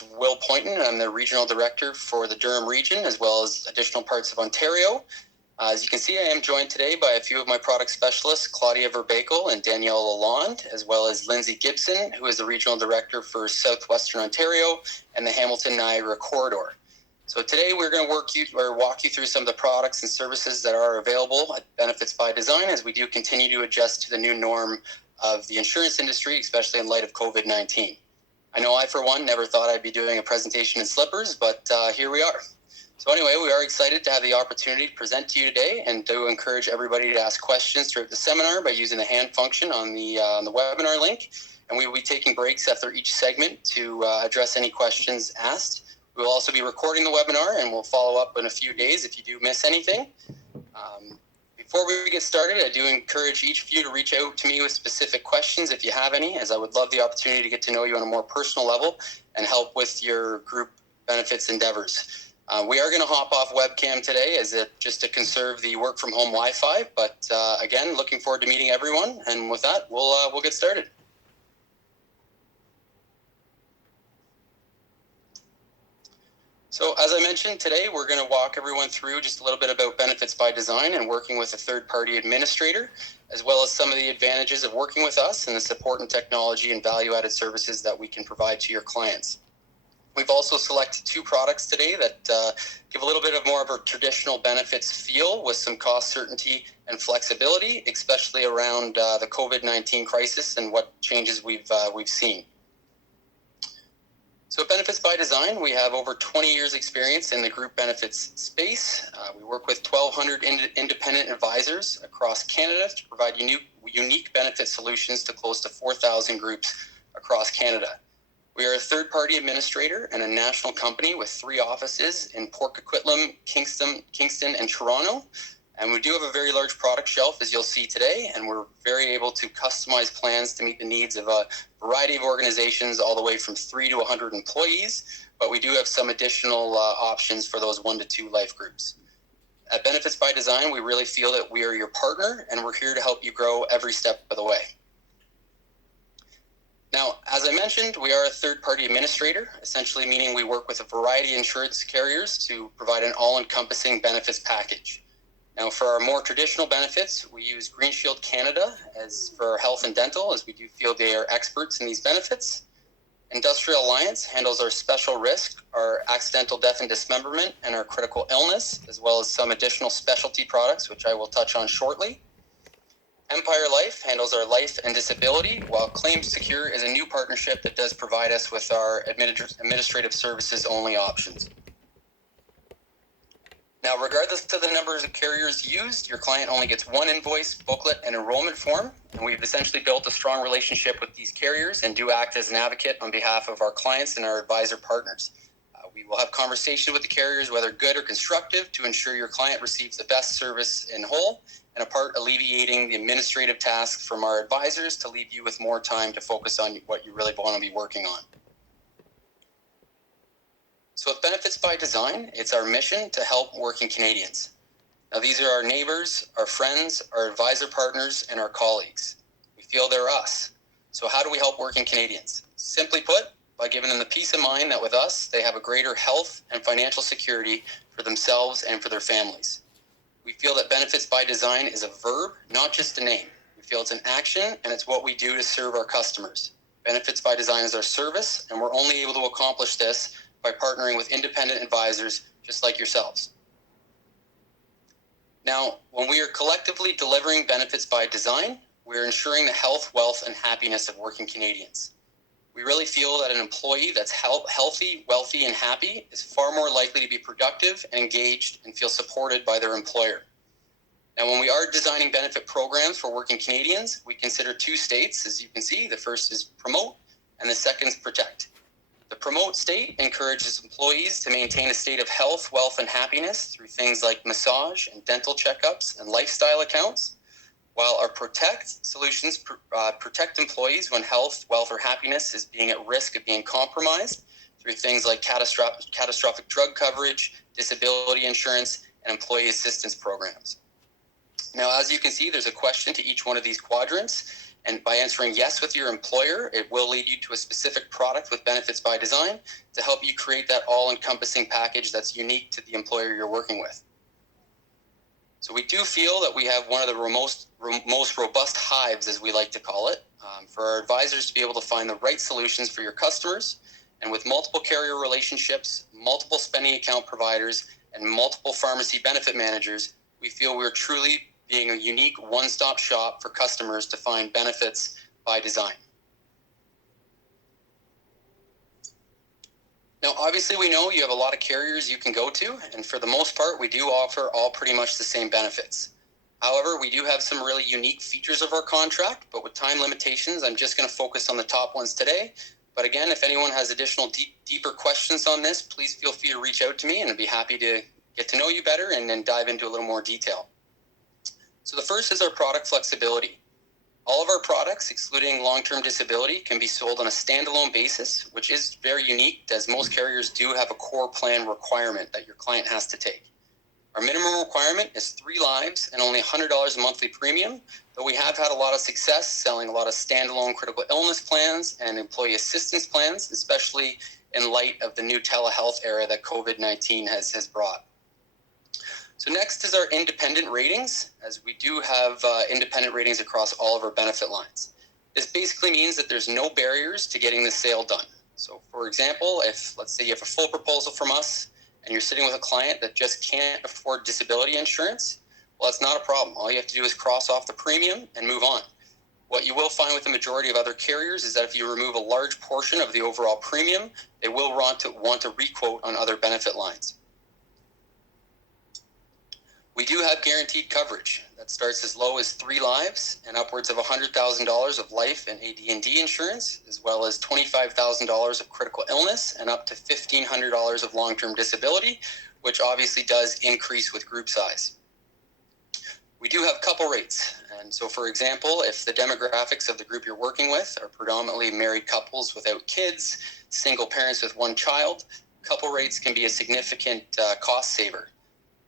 Will Poynton. I'm the Regional Director for the Durham region, as well as additional parts of Ontario. As you can see, I am joined today by a few of my product specialists, Claudia Verbakel and Danielle Lalonde, as well as Lindsay Gibson, who is the Regional Director for Southwestern Ontario and the Hamilton-Niagara Corridor. So today we're going to walk you through some of the products and services that are available at Benefits by Design as we do continue to adjust to the new norm of the insurance industry, especially in light of COVID-19. I know I, for one, never thought I'd be doing a presentation in slippers, but here we are. So anyway, we are excited to have the opportunity to present to you today and to encourage everybody to ask questions throughout the seminar by using the hand function on the webinar link. And we will be taking breaks after each segment to address any questions asked. We will also be recording the webinar and we'll follow up in a few days if you do miss anything. Before we get started, I do encourage each of you to reach out to me with specific questions if you have any, as I would love the opportunity to get to know you on a more personal level and help with your group benefits endeavors. We are going to hop off webcam today just to conserve the work from home Wi-Fi, but again, looking forward to meeting everyone. And with that, we'll get started. So as I mentioned, today we're going to walk everyone through just a little bit about Benefits by Design and working with a third-party administrator, as well as some of the advantages of working with us and the support and technology and value-added services that we can provide to your clients. We've also selected two products today that give a little bit of more of a traditional benefits feel with some cost certainty and flexibility, especially around the COVID-19 crisis and what changes we've seen. So at Benefits by Design, we have over 20 years experience in the group benefits space. We work with 1,200 independent advisors across Canada to provide unique benefit solutions to close to 4,000 groups across Canada. We are a third-party administrator and a national company with 3 offices in Port Coquitlam, Kingston, and Toronto. And we do have a very large product shelf, as you'll see today, and we're very able to customize plans to meet the needs of a variety of organizations, all the way from 3 to 100 employees, but we do have some additional options for those 1 to 2 life groups. At Benefits by Design, we really feel that we are your partner, and we're here to help you grow every step of the way. Now, as I mentioned, we are a third-party administrator, essentially meaning we work with a variety of insurance carriers to provide an all-encompassing benefits package. Now, for our more traditional benefits, we use Green Shield Canada as for our health and dental, as we do feel they are experts in these benefits. Industrial Alliance handles our special risk, our accidental death and dismemberment, and our critical illness, as well as some additional specialty products, which I will touch on shortly. Empire Life handles our life and disability, while Claims Secure is a new partnership that does provide us with our administrative services only options. Now, regardless of the numbers of carriers used, your client only gets 1 invoice, booklet, and enrollment form, and we've essentially built a strong relationship with these carriers and do act as an advocate on behalf of our clients and our advisor partners. We will have conversation with the carriers, whether good or constructive, to ensure your client receives the best service in whole, and apart alleviating the administrative tasks from our advisors to leave you with more time to focus on what you really want to be working on. So with Benefits by Design, it's our mission to help working Canadians. Now, these are our neighbors, our friends, our advisor partners, and our colleagues. We feel they're us. So how do we help working Canadians? Simply put, by giving them the peace of mind that with us, they have a greater health and financial security for themselves and for their families. We feel that Benefits by Design is a verb, not just a name. We feel it's an action, and it's what we do to serve our customers. Benefits by Design is our service, and we're only able to accomplish this by partnering with independent advisors just like yourselves. Now, when we are collectively delivering Benefits by Design, we're ensuring the health, wealth, and happiness of working Canadians. We really feel that an employee that's healthy, wealthy, and happy is far more likely to be productive and engaged and feel supported by their employer. Now, when we are designing benefit programs for working Canadians, we consider 2 states, as you can see. The first is promote, and the second is protect. The promote state encourages employees to maintain a state of health, wealth, and happiness through things like massage and dental checkups and lifestyle accounts, while our protect solutions protect employees when health, wealth, or happiness is being at risk of being compromised through things like catastrophic drug coverage, disability insurance, and employee assistance programs. Now, as you can see, there's a question to each one of these quadrants, And by answering yes with your employer, it will lead you to a specific product with Benefits by Design to help you create that all-encompassing package that's unique to the employer you're working with. So we do feel that we have one of the most robust hives, as we like to call it, for our advisors to be able to find the right solutions for your customers. And with multiple carrier relationships, multiple spending account providers, and multiple pharmacy benefit managers, we feel we're truly being a unique one-stop shop for customers to find benefits by design. Now, obviously, we know you have a lot of carriers you can go to, and for the most part, we do offer all pretty much the same benefits. However, we do have some really unique features of our contract, but with time limitations, I'm just going to focus on the top ones today. But again, if anyone has additional deeper questions on this, please feel free to reach out to me, and I'd be happy to get to know you better and then dive into a little more detail. So the first is our product flexibility. All of our products, excluding long-term disability, can be sold on a standalone basis, which is very unique, as most carriers do have a core plan requirement that your client has to take. Our minimum requirement is 3 lives and only $100 a monthly premium, though we have had a lot of success selling a lot of standalone critical illness plans and employee assistance plans, especially in light of the new telehealth era that COVID-19 has brought. So next is our independent ratings, as we do have independent ratings across all of our benefit lines. This basically means that there's no barriers to getting the sale done. So for example, if let's say you have a full proposal from us and you're sitting with a client that just can't afford disability insurance, well, that's not a problem. All you have to do is cross off the premium and move on. What you will find with the majority of other carriers is that if you remove a large portion of the overall premium, they will want to requote on other benefit lines. We do have guaranteed coverage that starts as low as 3 lives and upwards of $100,000 of life and AD&D insurance, as well as $25,000 of critical illness and up to $1,500 of long-term disability, which obviously does increase with group size. We do have couple rates. And so, for example, if the demographics of the group you're working with are predominantly married couples without kids, single parents with 1 child, couple rates can be a significant cost saver.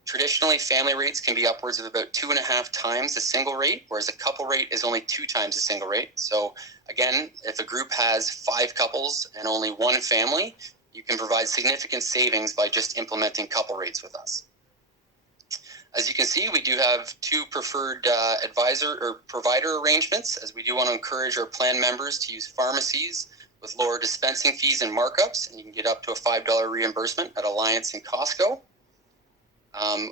Traditionally, family rates can be upwards of about 2.5 times the single rate, whereas a couple rate is only 2 times the single rate. So again, if a group has 5 couples and only 1 family, you can provide significant savings by just implementing couple rates with us. As you can see, we do have 2 preferred advisor or provider arrangements, as we do want to encourage our plan members to use pharmacies with lower dispensing fees and markups, and you can get up to a $5 reimbursement at Alliance and Costco.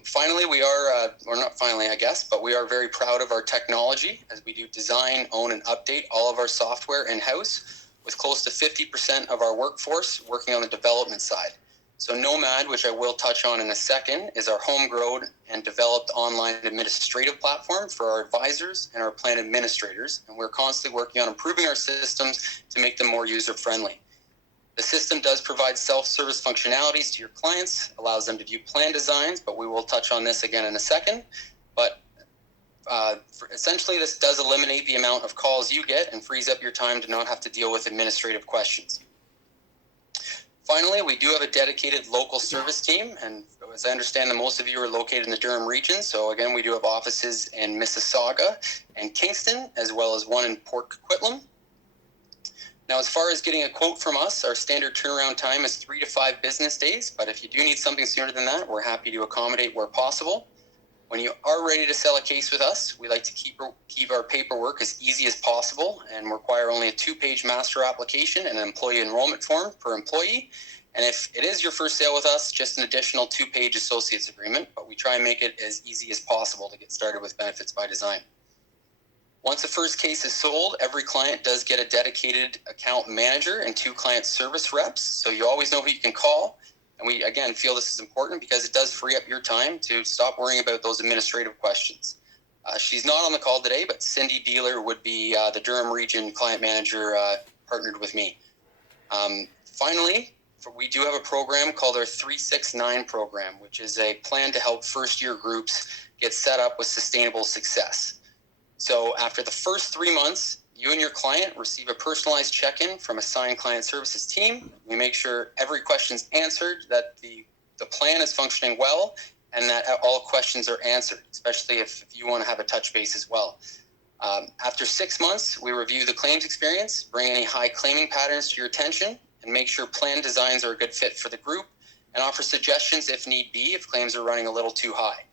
Finally, we are, or not finally, I guess, but we are very proud of our technology, as we do design, own, and update all of our software in-house, with close to 50% of our workforce working on the development side. So Nomad, which I will touch on in a second, is our homegrown and developed online administrative platform for our advisors and our plan administrators, and we're constantly working on improving our systems to make them more user-friendly. The system does provide self-service functionalities to your clients, allows them to view plan designs, but we will touch on this again in a second. But essentially, this does eliminate the amount of calls you get and frees up your time to not have to deal with administrative questions. Finally, we do have a dedicated local service team, and as I understand that most of you are located in the Durham region, so again, we do have offices in Mississauga and Kingston, as well as one in Port Coquitlam. Now, as far as getting a quote from us, our standard turnaround time is 3 to 5 business days, but if you do need something sooner than that, we're happy to accommodate where possible. When you are ready to sell a case with us, we like to keep our paperwork as easy as possible and require only a 2-page master application and an employee enrollment form per employee. And if it is your first sale with us, just an additional 2-page associates agreement, but we try and make it as easy as possible to get started with Benefits by Design. Once the first case is sold, every client does get a dedicated account manager and 2 client service reps, so you always know who you can call. And we, again, feel this is important because it does free up your time to stop worrying about those administrative questions. She's not on the call today, but Cindy Dealer would be the Durham Region Client Manager partnered with me. Finally, we do have a program called our 369 program, which is a plan to help first-year groups get set up with sustainable success. So after the first 3 months, you and your client receive a personalized check-in from a signed client services team. We make sure every question's answered, that the plan is functioning well, and that all questions are answered, especially if you want to have a touch base as well. After 6 months, we review the claims experience, bring any high claiming patterns to your attention, and make sure plan designs are a good fit for the group, and offer suggestions if need be if claims are running a little too high.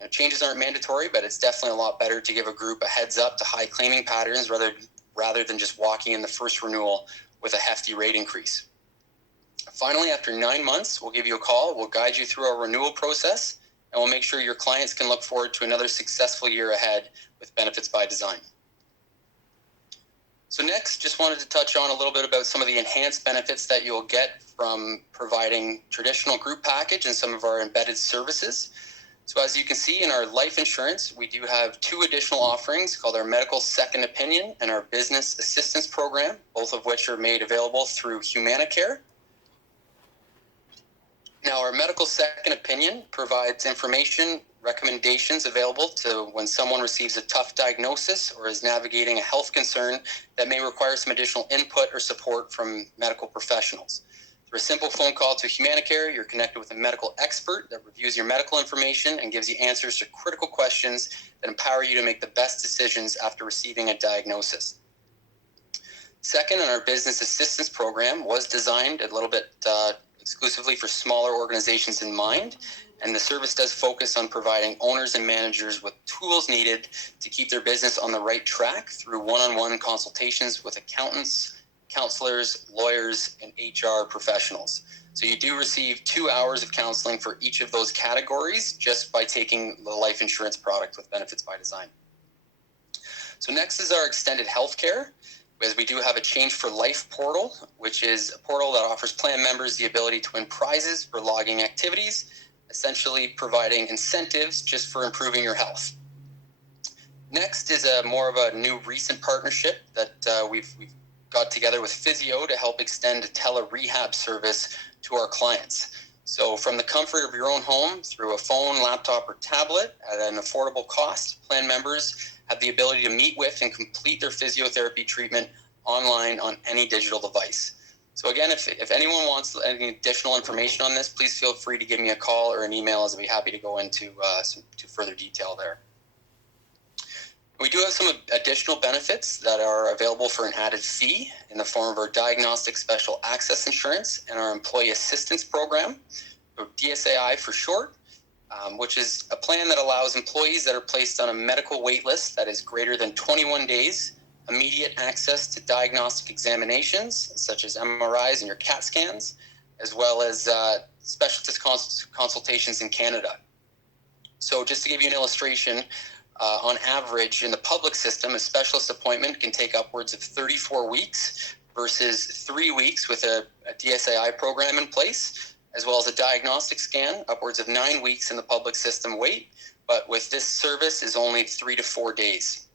Now, changes aren't mandatory, but it's definitely a lot better to give a group a heads up to high claiming patterns rather than just walking in the first renewal with a hefty rate increase. Finally, after 9 months, we'll give you a call, we'll guide you through our renewal process, and we'll make sure your clients can look forward to another successful year ahead with Benefits by Design. So next, just wanted to touch on a little bit about some of the enhanced benefits that you'll get from providing traditional group package and some of our embedded services. So as you can see in our life insurance, we do have 2 additional offerings called our Medical Second Opinion and our Business Assistance Program, both of which are made available through HumanaCare. Now, our Medical Second Opinion provides information, recommendations available to when someone receives a tough diagnosis or is navigating a health concern that may require some additional input or support from medical professionals. Through a simple phone call to HumanaCare, you're connected with a medical expert that reviews your medical information and gives you answers to critical questions that empower you to make the best decisions after receiving a diagnosis. Second, our Business Assistance Program was designed a little bit exclusively for smaller organizations in mind, and the service does focus on providing owners and managers with tools needed to keep their business on the right track through one-on-one consultations with accountants, counselors, lawyers, and HR professionals. So you do receive 2 hours of counseling for each of those categories just by taking the life insurance product with Benefits by Design. So next is our extended healthcare, as we do have a Change for Life portal, which is a portal that offers plan members the ability to win prizes for logging activities, essentially providing incentives just for improving your health. Next is more of a new recent partnership that we've got together with Physio to help extend a tele-rehab service to our clients. So from the comfort of your own home, through a phone, laptop, or tablet at an affordable cost, plan members have the ability to meet with and complete their physiotherapy treatment online on any digital device. So again, if anyone wants any additional information on this, please feel free to give me a call or an email, as I'll be happy to go into some further detail there. We do have some additional benefits that are available for an added fee in the form of our Diagnostic Special Access Insurance and our Employee Assistance Program, or DSAI for short, which is a plan that allows employees that are placed on a medical wait list that is greater than 21 days immediate access to diagnostic examinations such as MRIs and your CAT scans, as well as specialist consultations in Canada. So just to give you an illustration, on average in the public system, a specialist appointment can take upwards of 34 weeks versus 3 weeks with a DSAI program in place, as well as a diagnostic scan, upwards of 9 weeks in the public system wait, but with this service is only 3 to 4 days.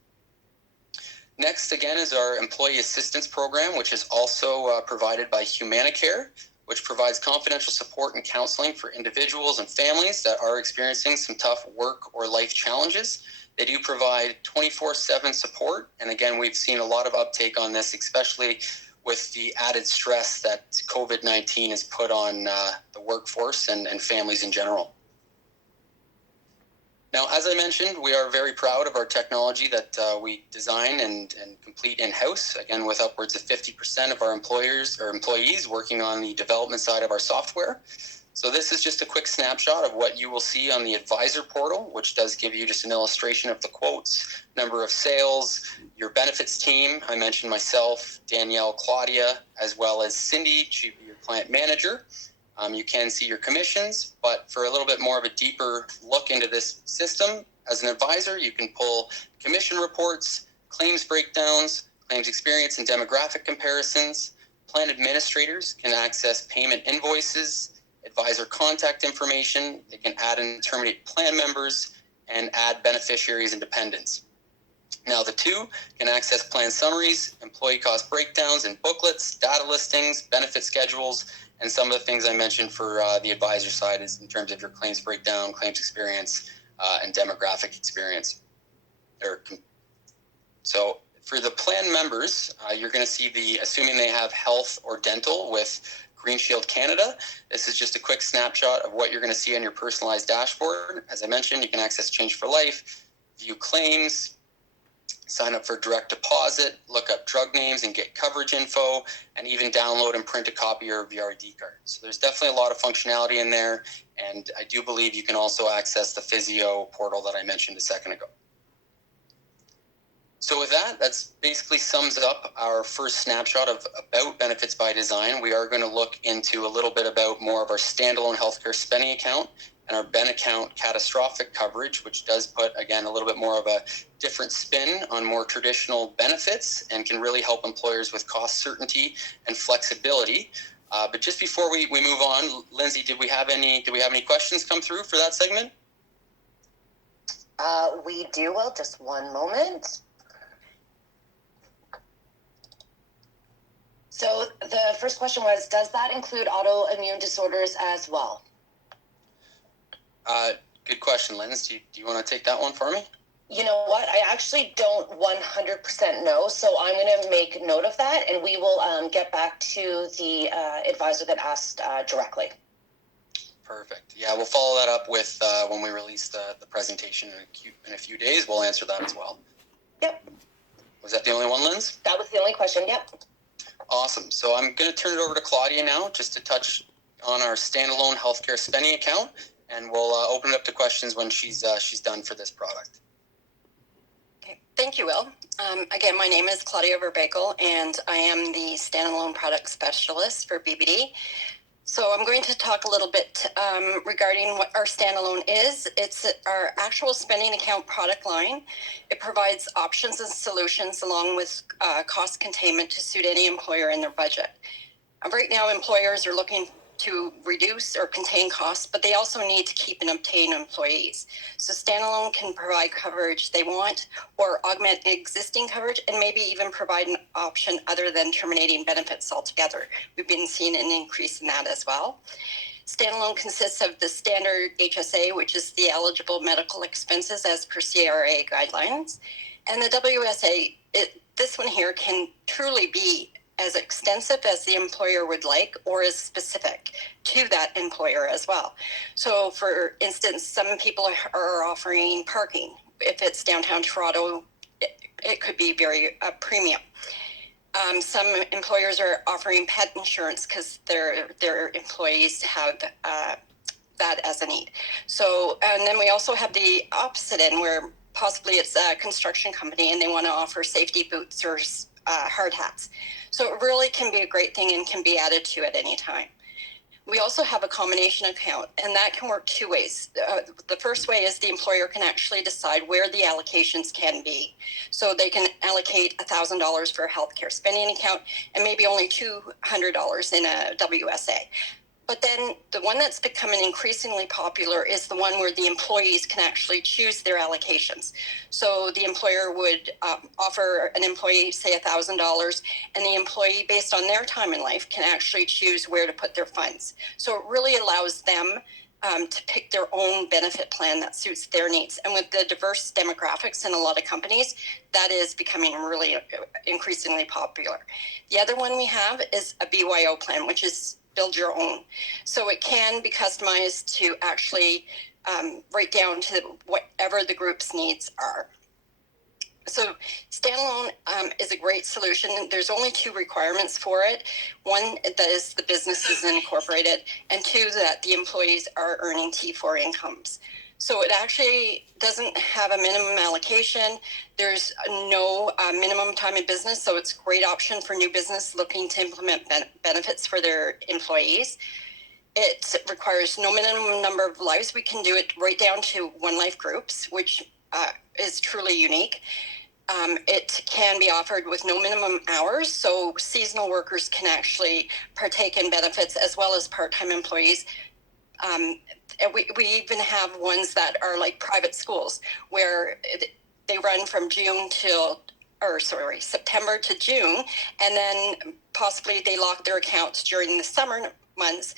Next, again, is our Employee Assistance Program, which is also provided by HumanaCare, which provides confidential support and counseling for individuals and families that are experiencing some tough work or life challenges. They do provide 24/7 support, and again, we've seen a lot of uptake on this, especially with the added stress that COVID-19 has put on the workforce and families in general. Now, as I mentioned, we are very proud of our technology that we design and complete in-house, again, with upwards of 50% of our employees working on the development side of our software. So this is just a quick snapshot of what you will see on the advisor portal, which does give you just an illustration of the quotes, number of sales, your benefits team. I mentioned myself, Danielle, Claudia, as well as Cindy, your client manager. You can see your commissions, but for a little bit more of a deeper look into this system, as an advisor, you can pull commission reports, claims breakdowns, claims experience and demographic comparisons. Plan administrators can access payment invoices, advisor contact information. They can add and terminate plan members and add beneficiaries and dependents. Now, the two can access plan summaries, employee cost breakdowns and booklets, data listings, benefit schedules, and some of the things I mentioned for the advisor side is in terms of your claims breakdown, claims experience, and demographic experience. So for the plan members, you're going to see assuming they have health or dental with Green Shield Canada. This is just a quick snapshot of what you're going to see on your personalized dashboard. As I mentioned, you can access Change for Life, view claims, sign up for direct deposit, look up drug names and get coverage info, and even download and print a copy of your VRD card. So there's definitely a lot of functionality in there, and I do believe you can also access the physio portal that I mentioned a second ago. So with that, that's basically sums up our first snapshot of about Benefits by Design. We are going to look into a little bit about more of our standalone healthcare spending account and our Ben account catastrophic coverage, which does put, again, a little bit more of a different spin on more traditional benefits and can really help employers with cost certainty and flexibility. But just before we move on, Lindsay, did we have any questions come through for that segment? We do. Well, just one moment. So the first question was, does that include autoimmune disorders as well? Good question, Linz. Do you want to take that one for me? You know what? I actually don't 100% know, so I'm going to make note of that, and we will get back to the advisor that asked directly. Perfect. Yeah, we'll follow that up with when we release the presentation in a few days. We'll answer that as well. Yep. Was that the only one, Linz? That was the only question, yep. Awesome. So I'm going to turn it over to Claudia now just to touch on our standalone healthcare spending account, and we'll open it up to questions when she's done for this product. Okay. Thank you, Will. Again, my name is Claudia Verbakel, and I am the standalone product specialist for BBD. So I'm going to talk a little bit regarding what our standalone is. It's our actual spending account product line. It provides options and solutions along with cost containment to suit any employer in their budget. Right now, employers are looking to reduce or contain costs, but they also need to keep and obtain employees. So standalone can provide coverage they want or augment existing coverage and maybe even provide an option other than terminating benefits altogether. We've been seeing an increase in that as well. Standalone consists of the standard HSA, which is the eligible medical expenses as per CRA guidelines. And the WSA, this one here can truly be as extensive as the employer would like or as specific to that employer as well. So for instance, some people are offering parking. If it's downtown Toronto, it could be very premium. Some employers are offering pet insurance because their employees have that as a need. So, and then we also have the opposite end where possibly it's a construction company and they want to offer safety boots or hard hats. So it really can be a great thing and can be added to at any time. We also have a combination account, and that can work two ways. The first way is the employer can actually decide where the allocations can be. So they can allocate $1,000 for a healthcare spending account and maybe only $200 in a WSA. But then the one that's becoming increasingly popular is the one where the employees can actually choose their allocations. So the employer would offer an employee, say, $1,000, and the employee, based on their time in life, can actually choose where to put their funds. So it really allows them to pick their own benefit plan that suits their needs. And with the diverse demographics in a lot of companies, that is becoming really increasingly popular. The other one we have is a BYO plan, which is build your own. So it can be customized to actually right down to whatever the group's needs are. So standalone is a great solution. There's only two requirements for it. One, that is the business is incorporated, and two, that the employees are earning T4 incomes. So it actually doesn't have a minimum allocation. There's no minimum time in business, so it's a great option for new business looking to implement benefits for their employees. It requires no minimum number of lives. We can do it right down to one life groups, which is truly unique. It can be offered with no minimum hours, so seasonal workers can actually partake in benefits as well as part-time employees. And we even have ones that are like private schools where they run from September to June, and then possibly they lock their accounts during the summer months.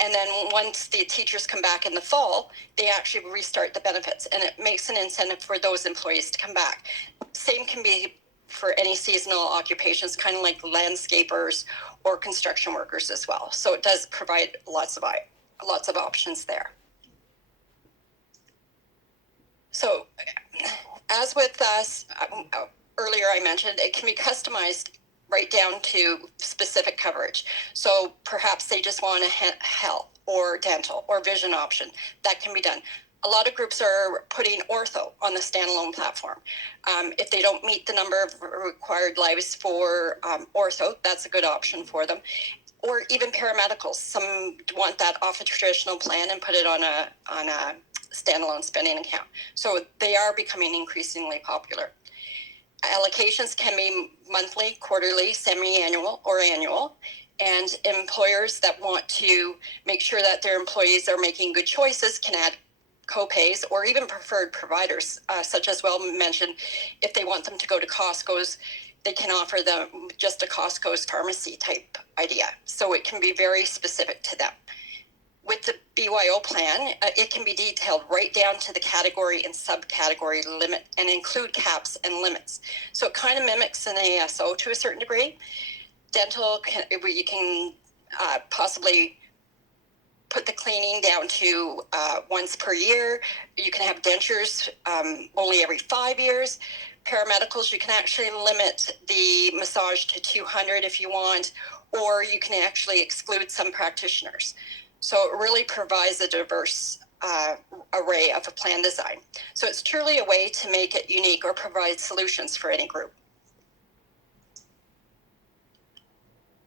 And then once the teachers come back in the fall, they actually restart the benefits, and it makes an incentive for those employees to come back. Same can be for any seasonal occupations, kind of like landscapers or construction workers as well. So it does provide lots of options there. So As with us, earlier I mentioned, it can be customized right down to specific coverage. So perhaps they just want a health or dental or vision option. That can be done. A lot of groups are putting ortho on the standalone platform. If they don't meet the number of required lives for ortho, that's a good option for them. Or even paramedicals. Some want that off a traditional plan and put it on a standalone spending account. So they are becoming increasingly popular. Allocations can be monthly, quarterly, semi-annual, or annual. And employers that want to make sure that their employees are making good choices can add co-pays or even preferred providers, such as Will mentioned. If they want them to go to Costco's, they can offer them just a Costco's pharmacy type idea. So it can be very specific to them. With the BYO plan, it can be detailed right down to the category and subcategory limit and include caps and limits. So it kind of mimics an ASO to a certain degree. Dental, you can possibly put the cleaning down to once per year. You can have dentures only every 5 years. Paramedicals, you can actually limit the massage to 200 if you want, or you can actually exclude some practitioners. So it really provides a diverse array of a plan design. So it's truly a way to make it unique or provide solutions for any group.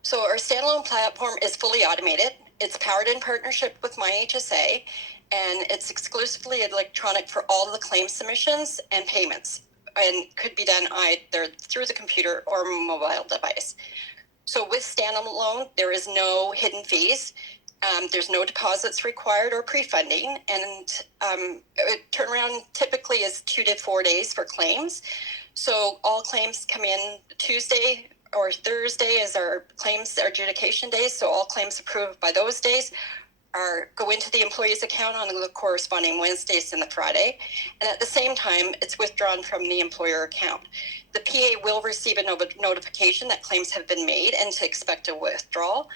So our standalone platform is fully automated. It's powered in partnership with MyHSA, and it's exclusively electronic for all the claim submissions and payments, and could be done either through the computer or mobile device. So with standalone, there is no hidden fees. There's no deposits required or pre-funding, and turnaround typically is 2 to 4 days for claims. So all claims come in Tuesday or Thursday as our adjudication days. So all claims approved by those days go into the employee's account on the corresponding Wednesdays and the Friday. And at the same time, it's withdrawn from the employer account. The PA will receive a notification that claims have been made and to expect a withdrawal.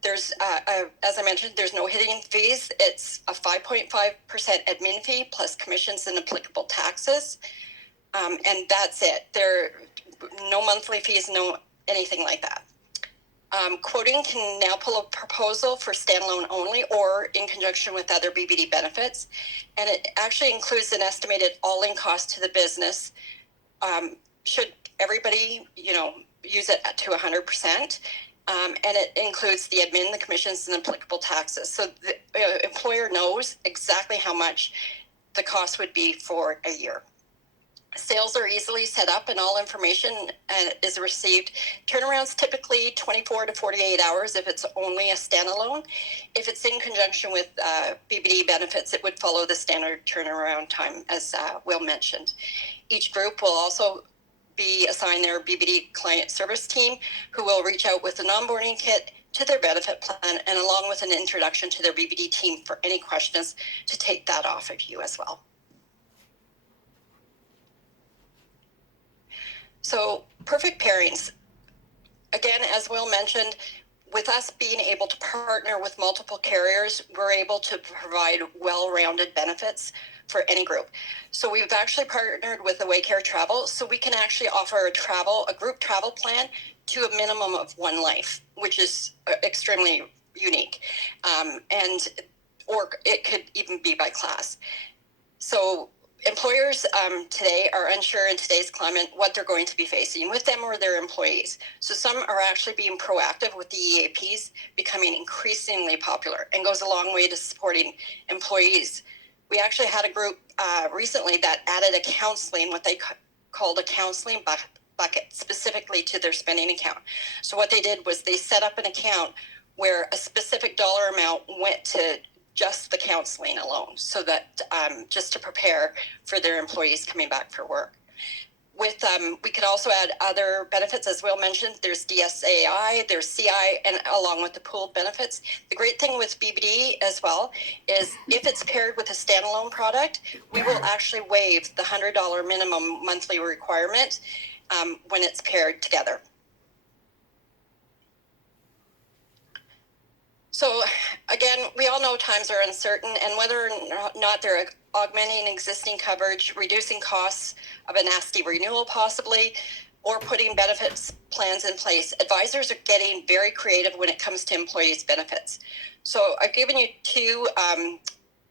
There's, as I mentioned, there's no hidden fees. It's a 5.5% admin fee plus commissions and applicable taxes. And that's it. There no monthly fees, no anything like that. Quoting can now pull a proposal for standalone only or in conjunction with other BBD benefits. And it actually includes an estimated all-in cost to the business. Should everybody, use it to 100%. And it includes the admin, the commissions, and applicable taxes. So the employer knows exactly how much the cost would be for a year. Sales are easily set up and all information is received. Turnaround's typically 24 to 48 hours if it's only a standalone. If it's in conjunction with BBD benefits, it would follow the standard turnaround time, as Will mentioned. Each group will also be assigned their BBD client service team, who will reach out with an onboarding kit to their benefit plan and along with an introduction to their BBD team for any questions to take that off of you as well. So perfect pairings. Again, as Will mentioned, with us being able to partner with multiple carriers, we're able to provide well-rounded benefits for any group. So we've actually partnered with Awaycare Travel, so we can actually offer a group travel plan to a minimum of 1 life, which is extremely unique. Or it could even be by class. So employers today are unsure in today's climate what they're going to be facing with them or their employees. So some are actually being proactive with the EAPs becoming increasingly popular and goes a long way to supporting employees. We actually had a group recently that added a counseling, what they called a counseling bucket specifically to their spending account. So what they did was they set up an account where a specific dollar amount went to just the counseling alone, so that just to prepare for their employees coming back for work. With we could also add other benefits, as Will mentioned. There's DSAI, there's CI, and along with the pooled benefits. The great thing with BBD as well is if it's paired with a standalone product, we will actually waive the $100 minimum monthly requirement when it's paired together. So again, we all know times are uncertain, and whether or not they're augmenting existing coverage, reducing costs of a nasty renewal possibly, or putting benefits plans in place, advisors are getting very creative when it comes to employees' benefits. So I've given you two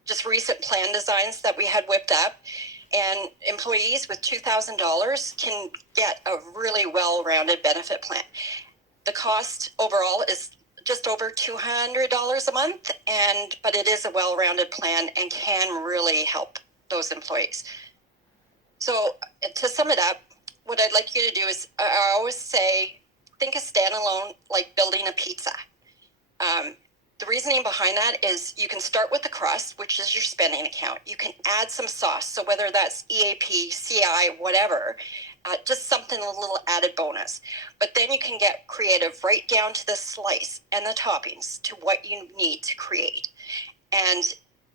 just recent plan designs that we had whipped up, and employees with $2,000 can get a really well-rounded benefit plan. The cost overall is just over $200 a month, but it is a well-rounded plan and can really help those employees. So to sum it up, what I'd like you to do is, I always say, think of standalone like building a pizza. The reasoning behind that is you can start with the crust, which is your spending account. You can add some sauce, so whether that's EAP, CI, whatever, just something, a little added bonus. But then you can get creative right down to the slice and the toppings to what you need to create. And,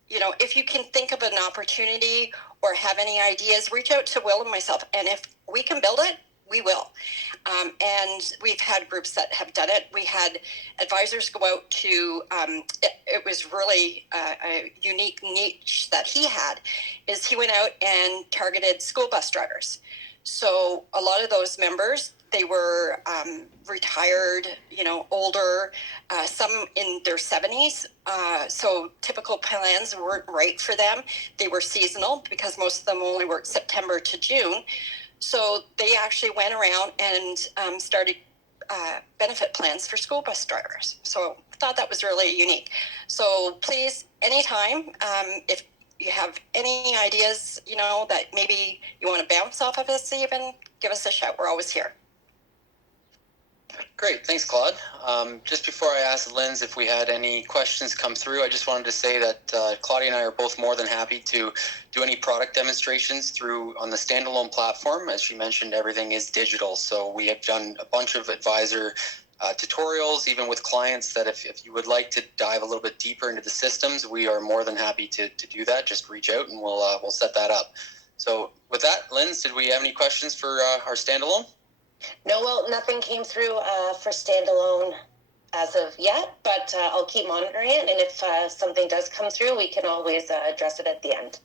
you know, if you can think of an opportunity or have any ideas, reach out to Will and myself. And if we can build it, we will. And we've had groups that have done it. We had advisors go out to, it was really a unique niche that he had, is he went out and targeted school bus drivers. So a lot of those members, they were retired, you know, older, some in their 70s. So typical plans weren't right for them. They were seasonal because most of them only worked September to June. So they actually went around and started benefit plans for school bus drivers. So I thought that was really unique. So please, anytime, if you have any ideas, you know, that maybe you want to bounce off of us even, give us a shout. We're always here. Great. Thanks, Claude. Just before I asked Linz if we had any questions come through, I just wanted to say that Claudia and I are both more than happy to do any product demonstrations on the standalone platform. As she mentioned, everything is digital. So we have done a bunch of advisor tutorials, even with clients, that if you would like to dive a little bit deeper into the systems, we are more than happy to do that. Just reach out and we'll set that up. So with that, Linz, did we have any questions for our standalone? No, well, nothing came through for standalone as of yet, but I'll keep monitoring it. And if something does come through, we can always address it at the end.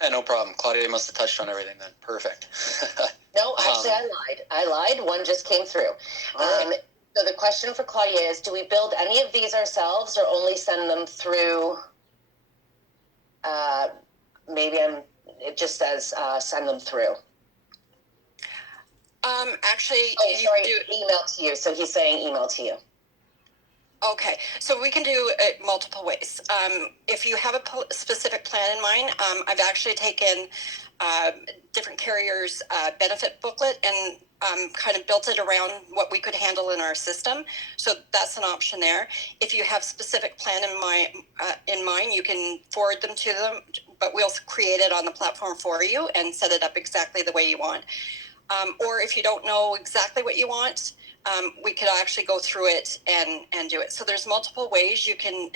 Yeah, no problem. Claudia must have touched on everything then. Perfect. No, actually, I lied. One just came through. Right. So the question for Claudia is, do we build any of these ourselves or only send them through, it just says send them through. Actually, email to you. So he's saying email to you. Okay, so we can do it multiple ways. If you have a specific plan in mind, I've actually taken different carriers' benefit booklet and kind of built it around what we could handle in our system. So that's an option there. If you have specific plan in mind, you can forward them to them, but we'll create it on the platform for you and set it up exactly the way you want. Or if you don't know exactly what you want, we could actually go through it and do it. So there's multiple ways you can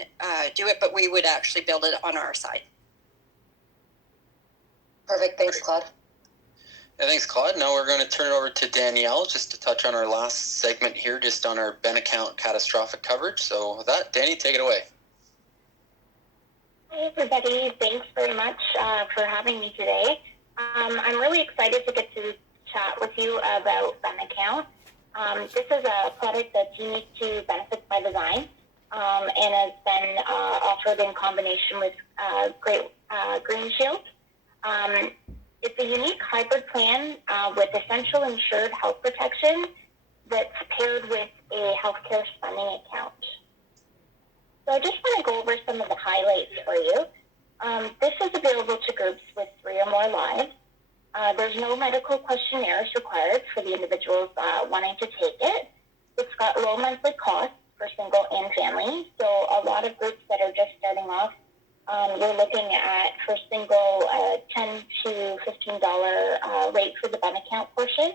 do it, but we would actually build it on our side. Perfect. Thanks, Claude. Yeah, thanks, Claude. Now we're going to turn it over to Danielle just to touch on our last segment here, just on our Ben account catastrophic coverage. So with that, Danny, take it away. Hi, everybody. Thanks very much for having me today. I'm really excited to get to chat with you about Ben account. This is a product that's unique to Benefits by Design and has been offered in combination with Green Shield. It's a unique hybrid plan with essential insured health protection that's paired with a healthcare spending account. So I just want to go over some of the highlights for you. This is available to groups with 3 or more lives. There's no medical questionnaires required for the individuals wanting to take it. It's got low monthly costs for single and family. So a lot of groups that are just starting off, you're looking at, for single, $10 to $15 rate for the Ben account portion,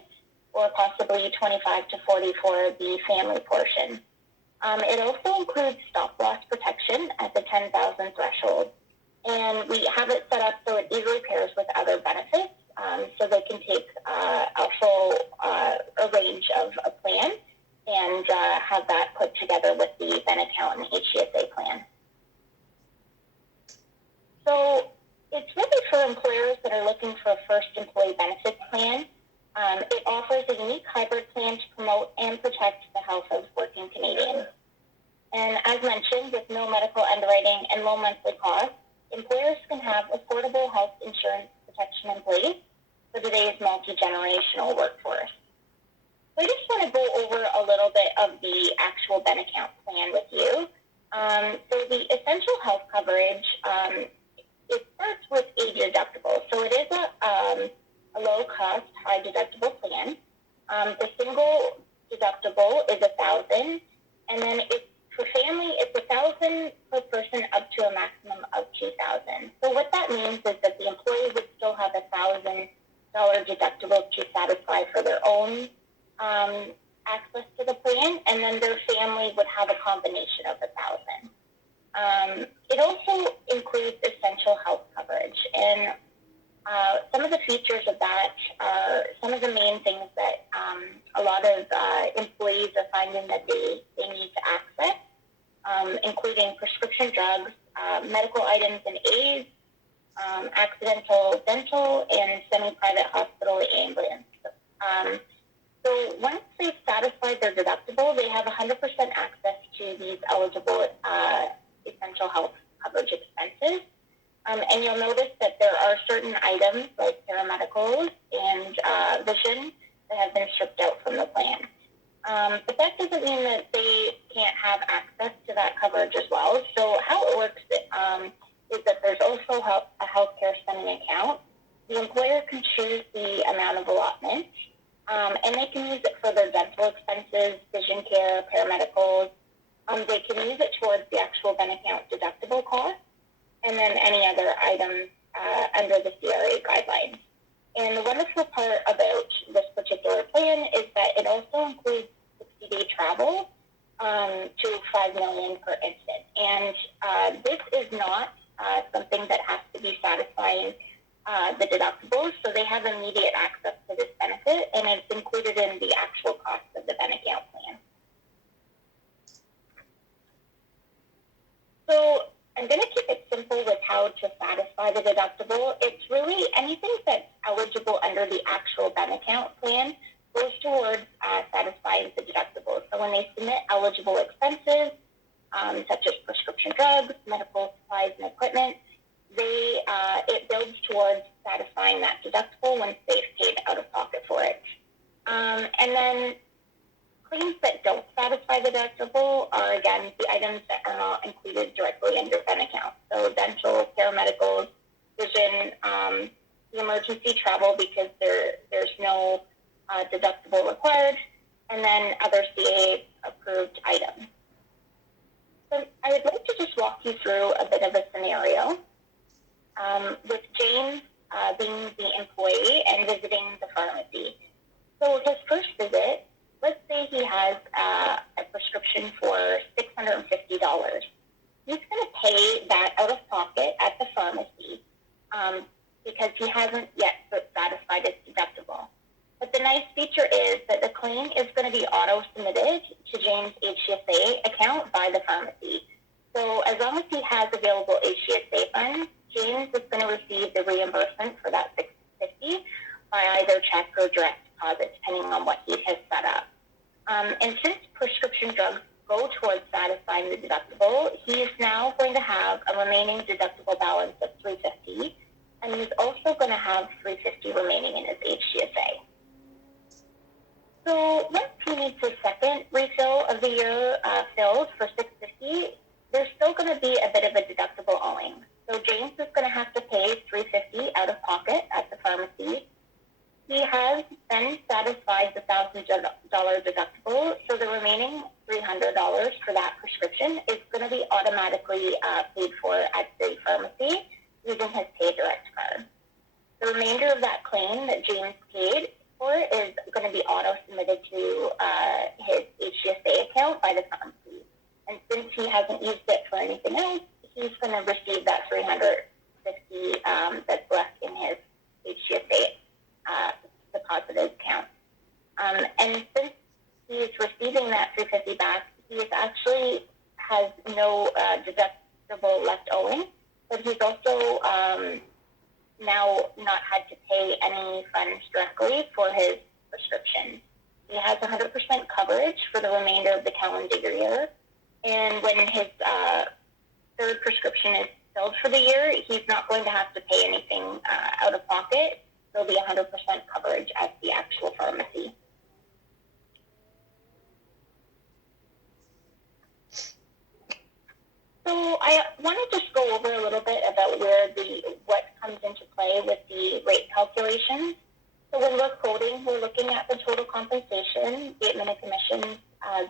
or possibly $25 to $40 for the family portion. It also includes stop loss protection at the $10,000 threshold. And we have it set up so it easily pairs with other benefits. So they can take a full range of a plan and have that put together with the Ben account and HCSA plan. unique hybrid plan to promote and protect the health of working Canadians. And as mentioned, with no medical underwriting and low monthly costs, employers can have affordable health insurance protection in place for today's multi-generational workforce. So I just want to go over a little bit of the actual Ben account plan with you. So the essential health coverage, it starts with a deductible. So it is a low-cost, high-deductible plan. The single deductible is $1,000, and then for family, it's $1,000 per person up to a maximum of $2,000. So what that means is that the employee would still have $1,000 deductible to satisfy for their own access to the plan, and then their family would have a combination of $1,000. It also includes essential health coverage, and some of the features of that are some of the main things that a lot of employees are finding that they need to access, including prescription drugs, medical items and aids, accidental dental, and semi-private hospital ambulance. So once they've satisfied their deductible, they have 100% access to these eligible essential health coverage expenses. And you'll notice that there are certain items like paramedicals and vision that have been stripped out from the plan. But that doesn't mean that they can't have access to that coverage as well. So how it works is that there's also a healthcare spending account. The employer can choose the amount of allotment, and they can use it for their dental expenses, vision care, paramedicals. They can use it towards the actual Ben account deductible cost, and then any other items under the CRA guidelines. And the wonderful part about this particular plan is that it also includes 60-day travel to $5 million per instant. And this is not something that has to be satisfying the deductibles, so they have immediate access to this benefit, and it's included in the actual cost of the Ben account plan. So I'm going to keep it simple with how to satisfy the deductible. It's really anything that's eligible under the actual Ben account plan goes towards satisfying the deductible. So when they submit eligible expenses, such as prescription drugs, medical supplies, and equipment, it builds towards satisfying that deductible once they've paid out of pocket for it. And then claims that don't satisfy the deductible are, again, the items that are not included directly in your Ben account. So dental, paramedicals, vision, the emergency travel because there's no deductible required, and then other CA-approved items. So I would like to just walk you through a bit of a scenario with James being the employee and visiting the pharmacy. So his first visit, let's say he has a prescription for $650. He's going to pay that out of pocket at the pharmacy because he hasn't yet satisfied his deductible. But the nice feature is that the claim is going to be auto-submitted to James' HCSA account by the pharmacy. So as long as he has available HCSA funds, James is going to receive the reimbursement for that $650 by either check or direct deposit, depending on what he has set up. And since prescription drugs go towards satisfying the deductible, he's now going to have a remaining deductible balance of $350, and he's also going to have $350 remaining in his HCSA. So once he needs his second refill of the year filled for $650, there's still going to be a bit of a deductible owing. So James is going to have to pay $350 out of pocket at the pharmacy. He has then satisfied the $1,000 deductible, so the remaining $300 for that prescription is going to be automatically paid for at the pharmacy using his Pay Direct card. The remainder of that claim that James paid for is going to be auto-submitted to his HCSA account by the pharmacy. And since he hasn't used it for anything else, he's going to receive that $350 that's left in his HCSA deposited account. And since he's receiving that $350 back, he actually has no deductible left owing, but he's also now not had to pay any funds directly for his prescription. he has 100% coverage for the remainder of the calendar year. And when his third prescription is filled for the year, he's not going to have to pay anything out of pocket. There'll be 100% coverage at the actual pharmacy. So I want to just go over a little bit about what comes into play with the rate calculations. So when we're quoting, we're looking at the total compensation, the admin and commissions,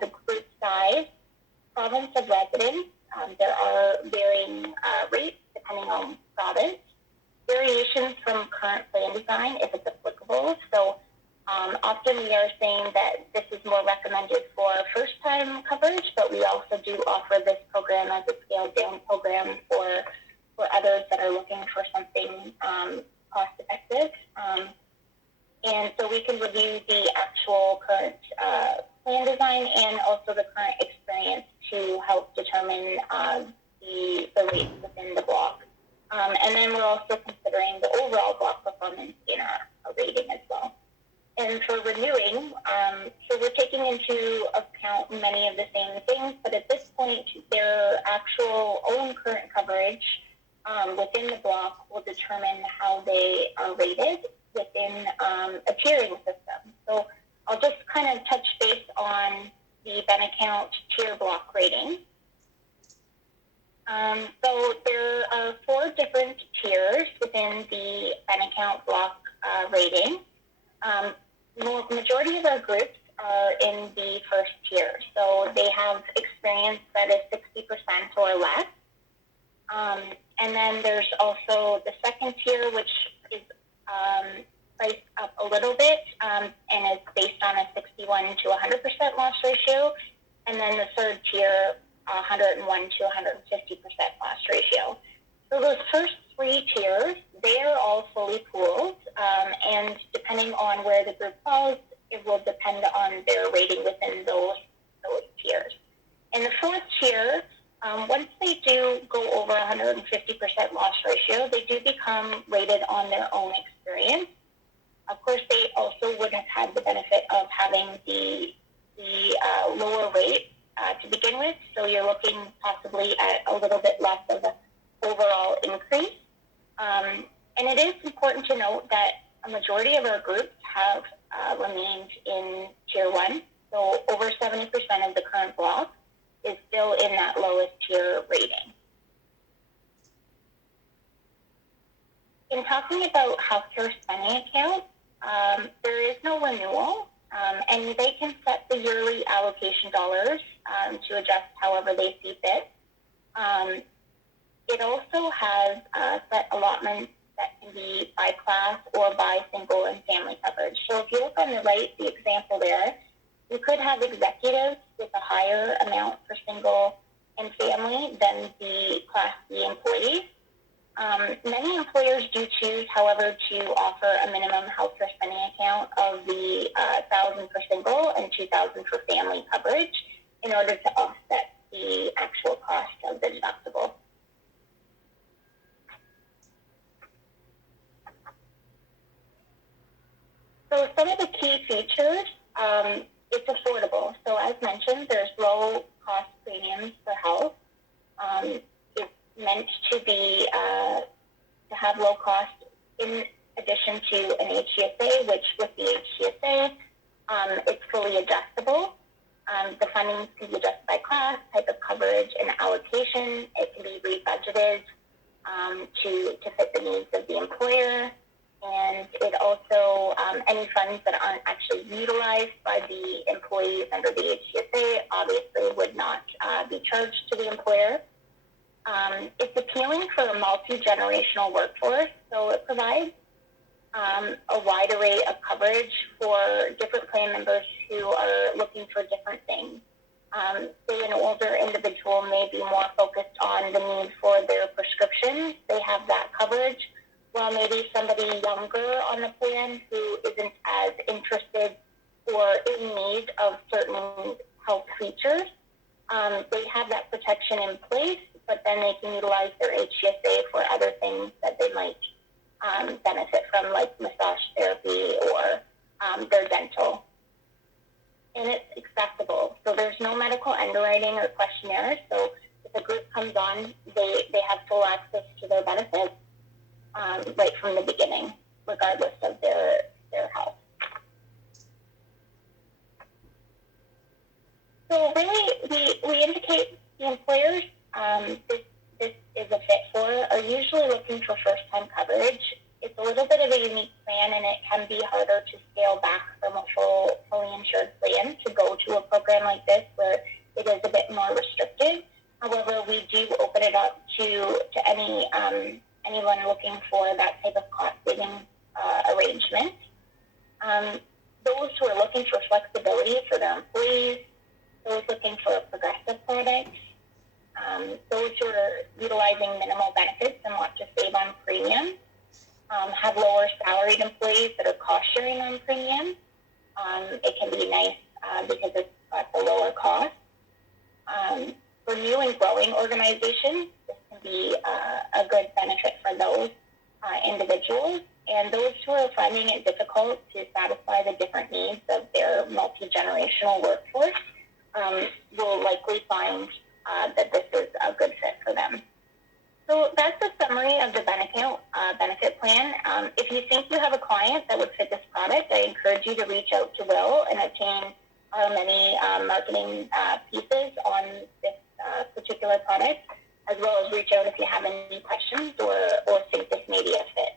the group size, province of residence. There are varying rates depending on province. Variations from current plan design if it's applicable. So often we are saying that this is more recommended for first-time coverage, but we also do offer this program as a scaled-down program for others that are looking for something cost-effective. And so we can review the actual current plan design and also the current experience to help determine the rates within the block. And then we're also considering the overall block performance in our rating as well. And for renewing, so we're taking into account many of the same things, but at this point, their actual own current coverage within the block will determine how they are rated within a tiering system. So I'll just kind of touch base on the BenAccount tier block rating. So there are 4 different tiers within the BenAccount block rating. Majority of our groups are in the first tier, so they have experience that is 60% or less. And then there's also the second tier, which is priced up a little bit, and is based on a 61 to 100% loss ratio. And then the third tier, 101 to 150% loss ratio. So those first 3 tiers, they are all fully pooled, and depending on where the group falls, it will depend on their rating within those tiers. In the fourth tier, once they do go over 150% loss ratio, they do become rated on their own experience. Of course, they also would have had the benefit of having the lower rate to begin with, so you're looking possibly at a little bit less of an overall increase. And it is important to note that a majority of our groups have remained in Tier 1, so over 70% of the current block is still in that lowest tier rating. In talking about healthcare spending accounts, there is no renewal, and they can set the yearly allocation dollars to adjust however they see fit. It also has set allotments that can be by class or by single and family coverage. So if you look on the right, the example there, you could have executives with a higher amount for single and family than the Class B employees. Many employers do choose, however, to offer a minimum healthcare spending account of the $1,000 for single and $2,000 for family coverage in order to offset the actual cost of the deductible. So some of the key features, it's affordable. So as mentioned, there's low cost premiums for health. It's meant to be to have low cost in addition to an HCSA, which with the HCSA, it's fully adjustable. The funding can be adjusted by class, type of coverage, and allocation. It can be rebudgeted to fit the needs of the employer. And it also, any funds that aren't actually utilized by the employees under the HCSA obviously would not be charged to the employer. It's appealing for a multi-generational workforce, so it provides a wide array of coverage for different plan members who are looking for different things. Say an older individual may be more focused on the need for their prescriptions. They have that coverage. While maybe somebody younger on the plan who isn't as interested or in need of certain health features, they have that protection in place, but then they can utilize their HCSA for other things that they might benefit from, like massage therapy or their dental. they have full access to their benefits right from the beginning, regardless of their health. So really, we indicate the employers this is a fit for are usually looking for first-time coverage. It's a little bit of a unique plan, and it can be harder to scale back from a fully insured plan to go to a program like this where it is a bit more restrictive. However, we do open it up to anyone looking for that type of cost-saving arrangement. Those who are looking for flexibility for their employees, those looking for a progressive product, those who are utilizing minimal benefits and want to save on premium, have lower salaried employees that are cost sharing on premium. It can be nice because it's got the lower cost. For new and growing organizations, this can be a good benefit for those individuals. And those who are finding it difficult to satisfy the different needs of their multi-generational workforce will likely find that this is a good fit for them. So that's a summary of the benefit plan. If you think you have a client that would fit this product, I encourage you to reach out to Will and obtain our many marketing pieces on this particular product, as well as reach out if you have any questions or think this may be a fit.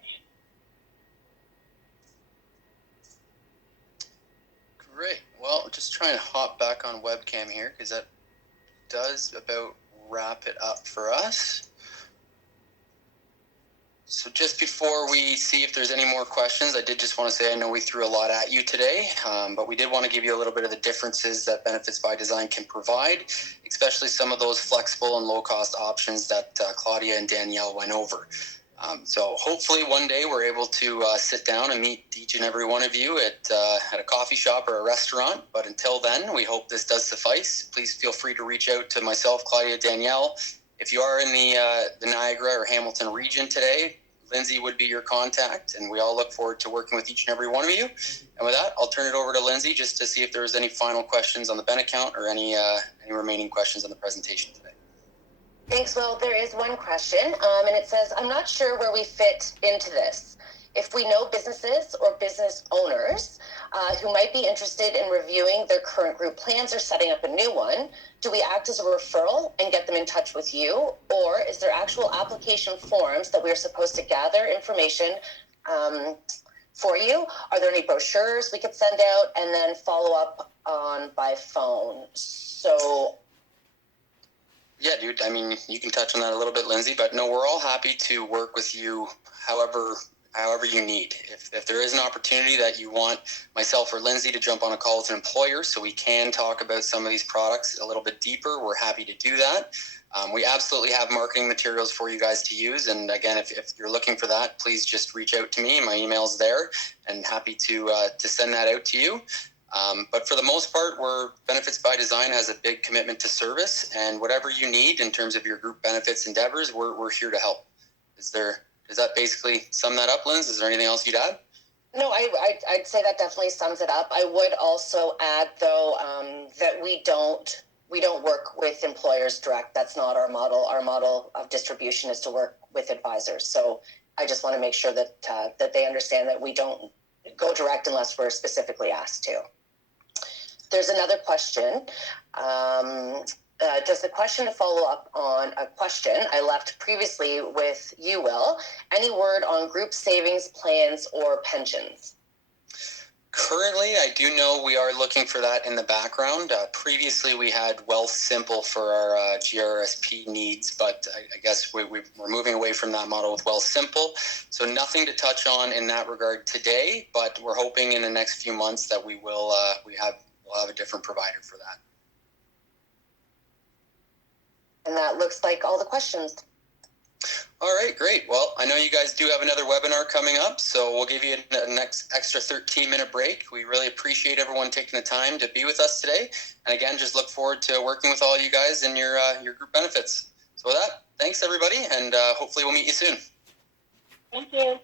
Great. Well, just trying to hop back on webcam here because that does about wrap it up for us. So just before we see if there's any more questions, I did just want to say I know we threw a lot at you today, but we did want to give you a little bit of the differences that Benefits by Design can provide, especially some of those flexible and low-cost options that Claudia and Danielle went over. So hopefully one day we're able to sit down and meet each and every one of you at a coffee shop or a restaurant. But until then, we hope this does suffice. Please feel free to reach out to myself, Claudia, Danielle. If you are in the Niagara or Hamilton region today, Lindsay would be your contact, and we all look forward to working with each and every one of you. And with that, I'll turn it over to Lindsay just to see if there's any final questions on the Ben account or any remaining questions on the presentation today. Thanks, Will. There is one question, and it says, I'm not sure where we fit into this. If we know businesses or business owners who might be interested in reviewing their current group plans or setting up a new one, do we act as a referral and get them in touch with you? Or is there actual application forms that we are supposed to gather information for you? Are there any brochures we could send out and then follow up on by phone? So... Yeah, dude, I mean, you can touch on that a little bit, Lindsay, but no, we're all happy to work with you however you need. If there is an opportunity that you want myself or Lindsay to jump on a call with an employer so we can talk about some of these products a little bit deeper, we're happy to do that. We absolutely have marketing materials for you guys to use. And again, if you're looking for that, please just reach out to me. My email's there and happy to send that out to you. But for the most part, Benefits by Design has a big commitment to service, and whatever you need in terms of your group benefits endeavors, we're here to help. Does that basically sum that up, Linz? Is there anything else you'd add? No, I'd say that definitely sums it up. I would also add, though, that we don't work with employers direct. That's not our model. Our model of distribution is to work with advisors. So I just want to make sure that they understand that we don't go direct unless we're specifically asked to. There's another question. Just a question to follow up on a question I left previously with you, Will. Any word on group savings plans or pensions? Currently, I do know we are looking for that in the background. Previously, we had Wealthsimple for our GRSP needs, but I guess we're moving away from that model with Wealthsimple. So nothing to touch on in that regard today, but we're hoping in the next few months that we'll have a different provider for that. And that looks like all the questions. All right, great. Well, I know you guys do have another webinar coming up, so we'll give you a next extra 13-minute break. We really appreciate everyone taking the time to be with us today. And again, just look forward to working with all you guys in your group benefits. So with that, thanks everybody, and hopefully we'll meet you soon. Thank you.